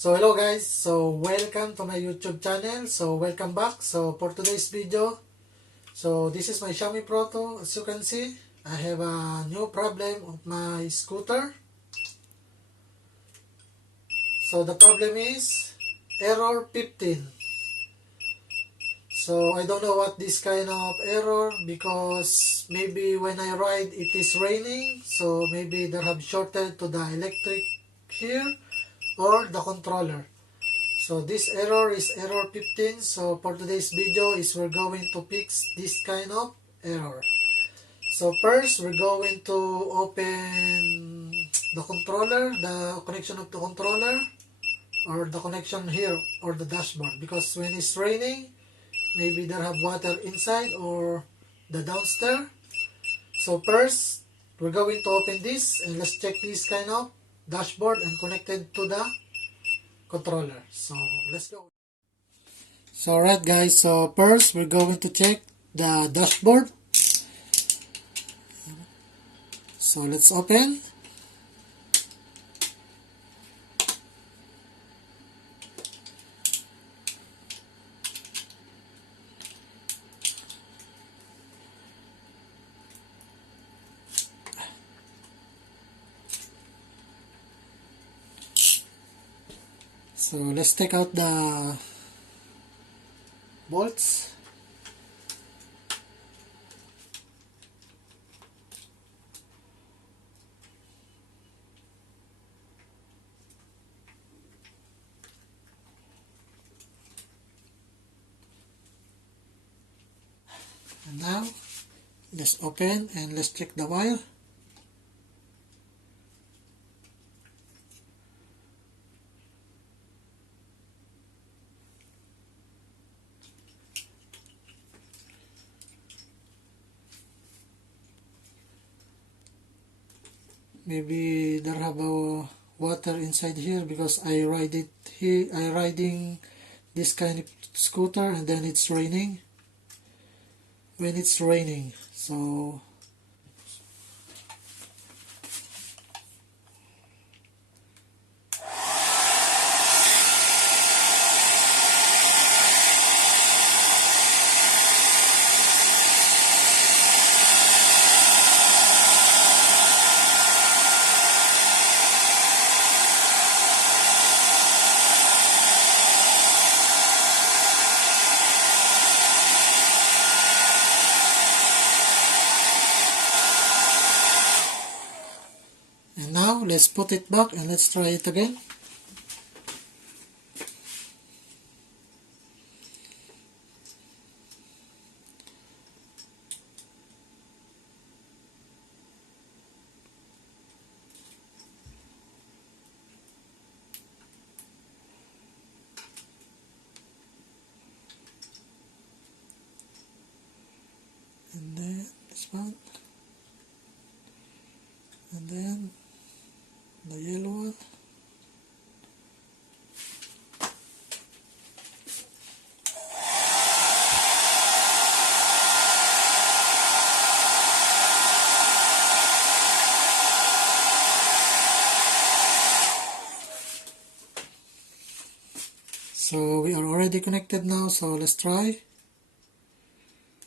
So hello guys, so welcome to my YouTube channel. So welcome back. So for today's video, so this is my Xiaomi Pro 2. As you can see, I have a new problem of my scooter. So the problem is error 15. So I don't know what this kind of error, because maybe when I ride it is raining, so maybe they have shorted to the electric here or the controller. So this error is error 15. So for today's video is we're going to fix this kind of error. So first we're going to open the controller, the connection of the controller, or the connection here or the dashboard, because when it's raining maybe there have water inside or the downstairs. So first we're going to open this and let's check this kind of dashboard and connected to the controller. So let's go. So alright guys, so first we're going to check the dashboard. So let's open. So let's take out the bolts. And now let's open and let's check the wire. Maybe there have a water inside here because I ride it here. I riding this kind of scooter and then it's raining. When it's raining, so and now let's put it back and let's try it again. And then this one, and then the yellow one. So we are already connected now, so let's try.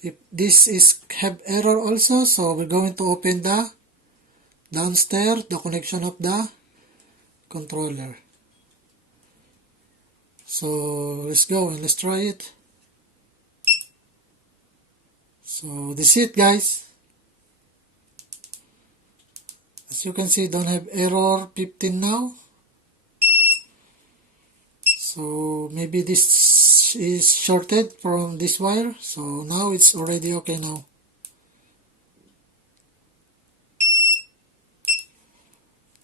If this is have error also, so we're going to open the downstairs, the connection of the controller. So let's go and let's try it. So this is it guys. As you can see, don't have error 15 now. So maybe this is shorted from this wire. So now it's already okay now.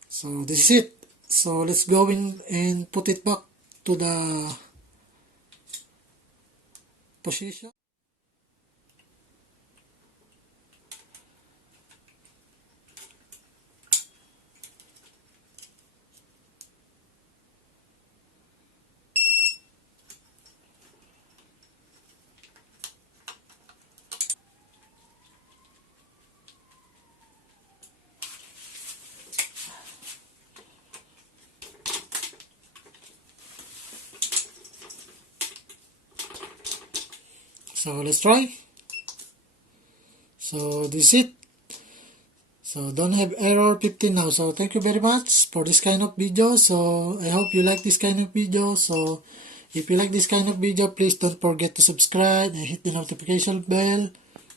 So this is it. So let's go in and put it back to the position. So let's try. So this is it. So don't have error 15 now. So thank you very much for this kind of video. So I hope you like this kind of video. So if you like this kind of video, please don't forget to subscribe and hit the notification bell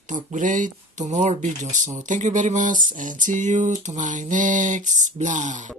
to upgrade to more videos. So thank you very much and see you to my next vlog.